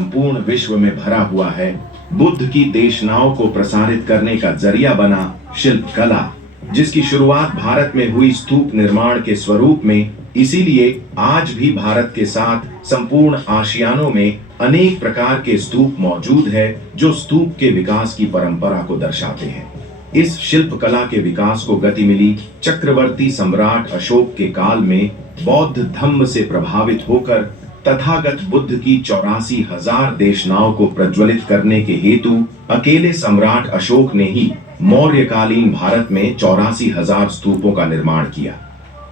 संपूर्ण विश्व में भरा हुआ है, बुद्ध की देशनाओं को प्रसारित करने का जरिया बना शिल्प कला, जिसकी शुरुआत भारत में हुई स्तूप निर्माण के स्वरूप में। इसीलिए आज भी भारत के साथ संपूर्ण आशियानों में अनेक प्रकार के स्तूप मौजूद है जो स्तूप के विकास की परंपरा को दर्शाते हैं। इस शिल्प कला के विकास को गति मिली चक्रवर्ती सम्राट अशोक के काल में। बौद्ध धम्म से प्रभावित होकर तथागत बुद्ध की 84,000 देशनाओं को प्रज्वलित करने के हेतु अकेले सम्राट अशोक ने ही मौर्यकालीन भारत में 84,000 स्तूपों का निर्माण किया।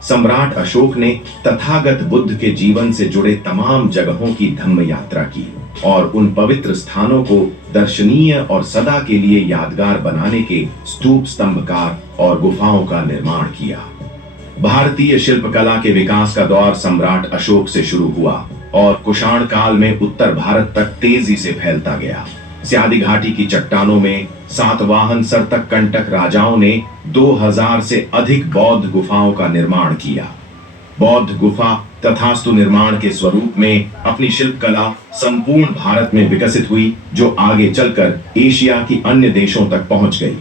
सम्राट अशोक ने तथागत बुद्ध के जीवन से जुड़े तमाम जगहों की धम्म यात्रा की और उन पवित्र स्थानों को दर्शनीय और सदा के लिए यादगार बनाने के स्तूप, स्तंभकार और गुफाओं का निर्माण किया। भारतीय शिल्पकला के विकास का दौर सम्राट अशोक से शुरू हुआ और कुषाण काल में उत्तर भारत तक तेजी से फैलता गया। स्यादी घाटी की चट्टानों में सातवाहन सरतक कंटक राजाओं ने 2000 से अधिक बौद्ध गुफाओं का निर्माण किया। बौद्ध गुफा तथास्तु निर्माण के स्वरूप में अपनी शिल्पकला संपूर्ण भारत में विकसित हुई, जो आगे चलकर एशिया की अन्य देशों तक पहुंच गई।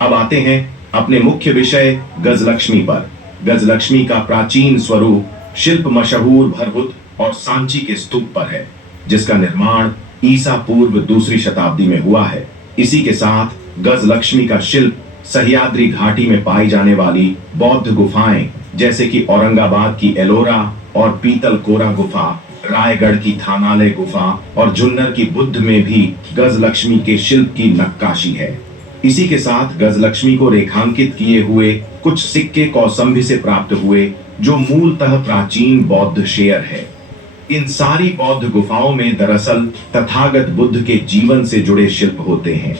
अब आते हैं अपने मुख्य विषय गजलक्ष्मी पर। गजलक्ष्मी का प्राचीन स्वरूप शिल्प मशहूर भरहुत और सांची के स्तूप पर है, जिसका निर्माण ईसा पूर्व 2री शताब्दी में हुआ है। इसी के साथ गजलक्ष्मी का शिल्प सह्याद्री घाटी में पाई जाने वाली बौद्ध गुफाएं जैसे कि औरंगाबाद की एलोरा और पीतल कोरा गुफा, रायगढ़ की थानालय गुफा और जुन्नर की बुद्ध में भी गजलक्ष्मी के शिल्प की नक्काशी है। इसी के साथ गजलक्ष्मी को रेखांकित किए हुए कुछ सिक्के कौसंबी से प्राप्त हुए, जो मूलतः प्राचीन बौद्ध शेयर है। इन सारी बौद्ध गुफाओं में दरअसल तथागत बुद्ध के जीवन से जुड़े शिल्प होते हैं।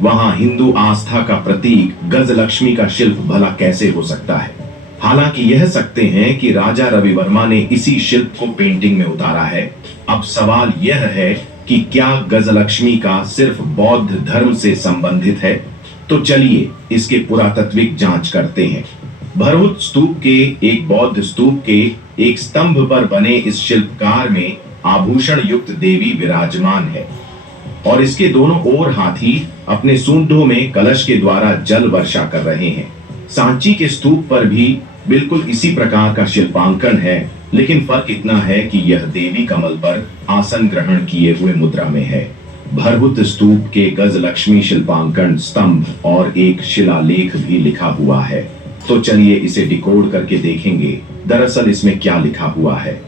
वहां हिंदू आस्था का प्रतीक गजलक्ष्मी का शिल्प भला कैसे हो सकता है? हालांकि यह सकते हैं कि राजा रवि वर्मा ने इसी शिल्प को पेंटिंग में उतारा है। अब सवाल यह है कि क्या गजलक्ष्मी का सिर्फ बौद्ध धर्म से संबंधित है? तो चलिए इसके पुरातात्विक जांच करते हैं। भरहुत स्तूप के एक बौद्ध स्तूप के एक स्तंभ पर बने इस शिल्पकार में आभूषण युक्त देवी विराजमान है और इसके दोनों ओर हाथी अपने सूंडों में कलश के द्वारा जल वर्षा कर रहे हैं। सांची के स्तूप पर भी बिल्कुल इसी प्रकार का शिल्पांकन है, लेकिन फर्क इतना है कि यह देवी कमल पर आसन ग्रहण किए हुए मुद्रा में है। भरहुत स्तूप के गजलक्ष्मी शिल्पांकन स्तंभ और एक शिलालेख भी लिखा हुआ है। तो चलिए इसे डिकोड करके देखेंगे दरअसल इसमें क्या लिखा हुआ है।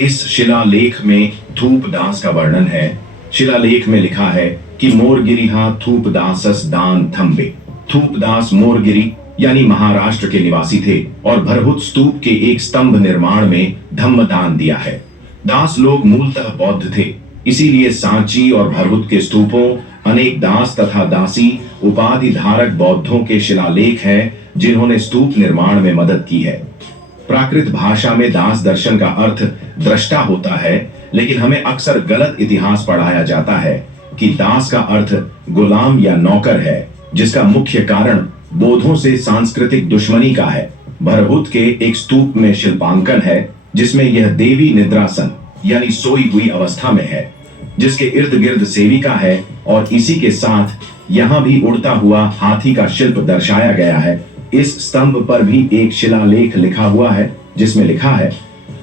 इस शिलालेख में थूप दास का वर्णन है। शिलालेख में लिखा है कि मोरगिरिहा थूप दासस दान थम्बे। थूप दास मोरगिरी यानी महाराष्ट्र के निवासी थे और भरहुत स्तूप के एक स्तंभ निर्माण में धम्म दान दिया है। दास लोग मूलतः बौद्ध थे, इसीलिए सांची और भरहुत के स्तूपों अनेक दास तथा दासी उपाधि धारक बौद्धों के शिलालेख हैं, जिन्होंने स्तूप निर्माण में मदद की है। प्राकृत भाषा में दास दर्शन का अर्थ दृष्टा होता है, लेकिन हमें अक्सर गलत इतिहास पढ़ाया जाता है कि दास का अर्थ गुलाम या नौकर है, जिसका मुख्य कारण बौद्धों से सांस्कृतिक दुश्मनी का है। भरहुत के एक स्तूप में शिल्पांकन है जिसमें यह देवी निद्रासन यानी सोई हुई अवस्था में है, जिसके इर्द गिर्द सेविका है और इसी के साथ यहाँ भी उड़ता हुआ हाथी का शिल्प दर्शाया गया है। इस स्तंभ पर भी एक शिलालेख लिखा हुआ है जिसमें लिखा है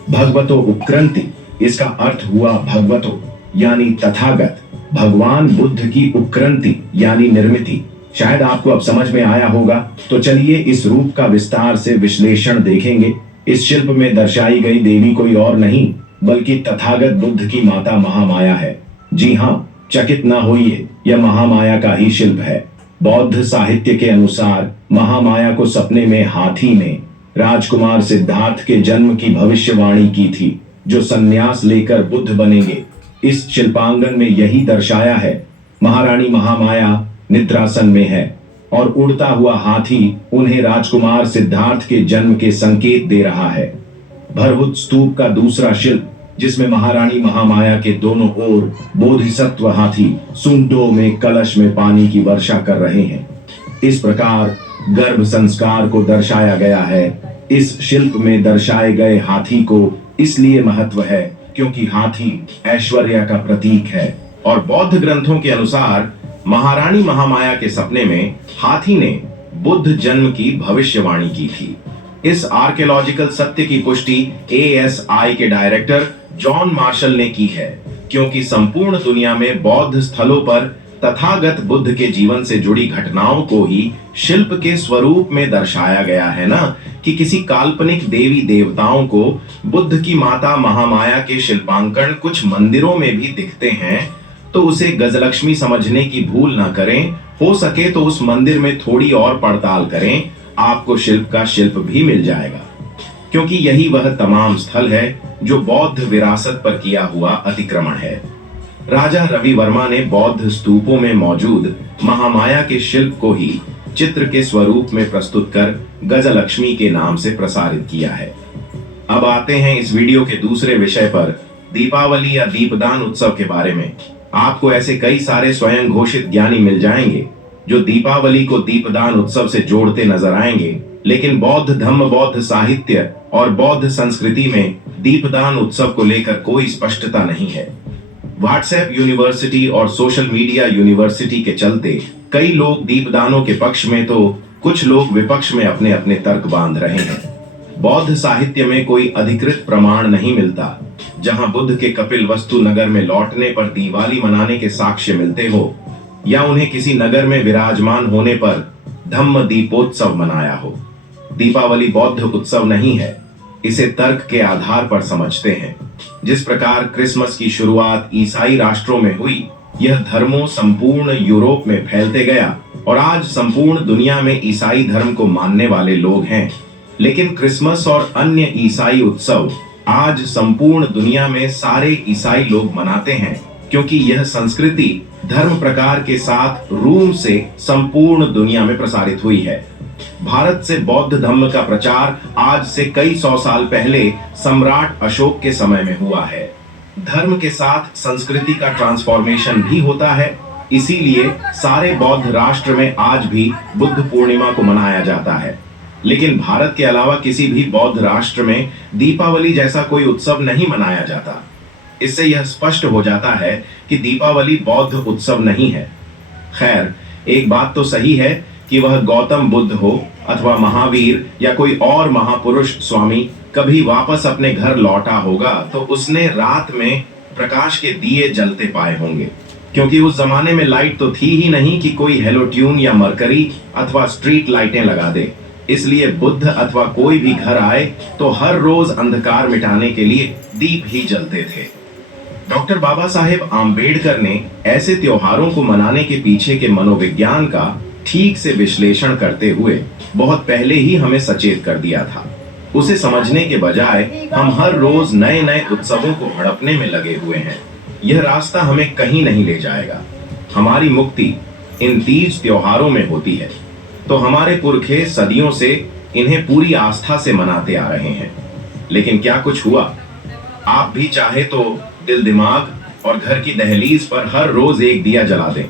भगवतो उपक्रंति। इसका अर्थ हुआ भगवतो यानी तथागत, भगवान बुद्ध की उपक्रंति यानी निर्मिति। शायद आपको अब समझ में आया होगा। तो चलिए इस रूप का विस्तार से विश्लेषण देखेंगे। इस शिल्प में दर्शाई गई देवी कोई और नहीं बल्कि तथागत बुद्ध की माता महामाया है। जी हाँ, चकित न होइए, यह महामाया का ही शिल्प है। बौद्ध साहित्य के अनुसार महामाया को सपने में हाथी ने राजकुमार सिद्धार्थ के जन्म की भविष्यवाणी की थी, जो संन्यास लेकर बुद्ध बनेंगे। इस शिल्पांगन में यही दर्शाया है। महारानी महामाया निद्रासन में है और उड़ता हुआ हाथी उन्हें राजकुमार सिद्धार्थ के जन्म के संकेत दे रहा है। भरहुत स्तूप का दूसरा शिल्प, जिसमें महारानी महामाया के दोनों ओर बोधिसत्व हाथी सूंडों में कलश में पानी की वर्षा कर रहे हैं। इस प्रकार गर्भ संस्कार को दर्शाया गया है। इस शिल्प में दर्शाए गए हाथी को इसलिए महत्व है क्योंकि हाथी ऐश्वर्य का प्रतीक है और बौद्ध ग्रंथों के अनुसार महारानी महामाया के सपने में हाथी ने बुद्ध जन्म की भविष्यवाणी की थी। इस आर्कियोलॉजिकल सत्य की पुष्टि ASI के डायरेक्टर जॉन मार्शल ने की है, क्योंकि संपूर्ण दुनिया में बौद्ध स्थलों पर तथागत बुद्ध के जीवन से जुड़ी घटनाओं को ही शिल्प के स्वरूप में दर्शाया गया है ना, कि किसी काल्पनिक देवी देवताओं को बुद्ध की माता महामाया के शिल्पांकन कुछ मंदिरों में भी दिखते हैं, तो उसे गजलक्ष्मी समझने की भूल ना करें। हो सके तो उस मंदिर में थोड़ी और पड़ताल करें, आपको शिल्प का शिल्प भी मिल जाएगा, क्योंकि यही वह तमाम स्थल है जो बौद्ध विरासत पर किया हुआ अतिक्रमण है। राजा रवि वर्मा ने बौद्ध स्तूपों में मौजूद महामाया के शिल्प को ही चित्र के स्वरूप में प्रस्तुत कर गजलक्ष्मी के नाम से प्रसारित किया है। अब आते हैं इस वीडियो के दूसरे विषय पर, दीपावली या दीपदान उत्सव के बारे में। आपको ऐसे कई सारे स्वयं घोषित ज्ञानी मिल जाएंगे जो दीपावली को दीपदान उत्सव से जोड़ते नजर आएंगे, लेकिन बौद्ध धम्म, बौद्ध साहित्य और बौद्ध संस्कृति में दीपदान उत्सव को लेकर कोई स्पष्टता नहीं है। व्हाट्सएप यूनिवर्सिटी और सोशल मीडिया यूनिवर्सिटी के चलते कई लोग दीपदानों के पक्ष में तो कुछ लोग विपक्ष में अपने अपने तर्क बांध रहे हैं। बौद्ध साहित्य में कोई अधिकृत प्रमाण नहीं मिलता जहां बुद्ध के कपिलवस्तु नगर में लौटने पर दिवाली मनाने के साक्ष्य मिलते हो, या उन्हें किसी नगर में विराजमान होने पर धम्म दीपोत्सव मनाया हो। दीपावली बौद्ध उत्सव नहीं है, इसे तर्क के आधार पर समझते हैं। जिस प्रकार क्रिसमस की शुरुआत ईसाई राष्ट्रों में हुई, यह धर्मों संपूर्ण यूरोप में फैलते गया और आज संपूर्ण दुनिया में ईसाई धर्म को मानने वाले लोग हैं। लेकिन क्रिसमस और अन्य ईसाई उत्सव आज संपूर्ण दुनिया में सारे ईसाई लोग मनाते हैं, क्योंकि यह संस्कृति धर्म प्रकार के साथ रूम से संपूर्ण दुनिया में प्रसारित हुई है। भारत से बौद्ध धर्म का प्रचार आज से कई सौ साल पहले सम्राट अशोक के समय में हुआ है। धर्म के साथ संस्कृति का ट्रांसफॉर्मेशन भी होता है, इसीलिए सारे बौद्ध राष्ट्र में आज भी बुद्ध पूर्णिमा को मनाया जाता है। लेकिन भारत के अलावा किसी भी बौद्ध राष्ट्र में दीपावली जैसा कोई उत्सव नहीं मनाया जाता। इससे यह स्पष्ट हो जाता है कि दीपावली बौद्ध उत्सव नहीं है। खैर, एक बात तो सही है कि वह गौतम बुद्ध हो अथवा महावीर या कोई और महापुरुष स्वामी कभी वापस अपने घर लौटा होगा तो उसने रात में प्रकाश के दिए जलते पाए होंगे, क्योंकि उस जमाने में लाइट तो थी ही नहीं कि कोई हेलोट्यून या मरकरी अथवा स्ट्रीट लाइटें लगा दे। इसलिए बुद्ध अथवा कोई भी घर आए तो हर रोज अंधकार मिटाने के लिए दीप ही जलते थे। डॉक्टर बाबा साहेब आम्बेडकर ने ऐसे त्योहारों को मनाने के पीछे के मनोविज्ञान का ठीक से विश्लेषण करते हुए बहुत पहले ही हमें सचेत कर दिया था। उसे समझने के बजाय हम हर रोज नए नए उत्सवों को हड़पने में लगे हुए हैं। यह रास्ता हमें कहीं नहीं ले जाएगा। हमारी मुक्ति इन तीज त्योहारों में होती है, तो हमारे पुरखे सदियों से इन्हें पूरी आस्था से मनाते आ रहे हैं। लेकिन क्या कुछ हुआ? आप भी चाहे तो दिल दिमाग और घर की दहलीज पर हर रोज एक दिया जला दें।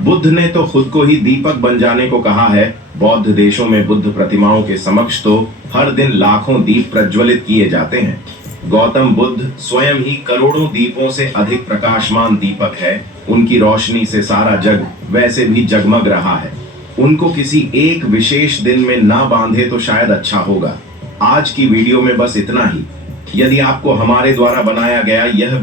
बुद्ध ने तो खुद को ही दीपक बन जाने को कहा है। बौद्ध देशों में बुद्ध प्रतिमाओं के समक्ष तो हर दिन लाखों दीप प्रज्वलित किए जाते हैं। गौतम बुद्ध स्वयं ही करोड़ों दीपों से अधिक प्रकाशमान दीपक है। उनकी रोशनी से सारा जग वैसे भी जगमग रहा है। उनको किसी एक विशेष दिन में ना बांधे तो शायद अच्छा होगा। आज की वीडियो में बस इतना ही। यदि आपको हमारे द्वारा बनाया गया यह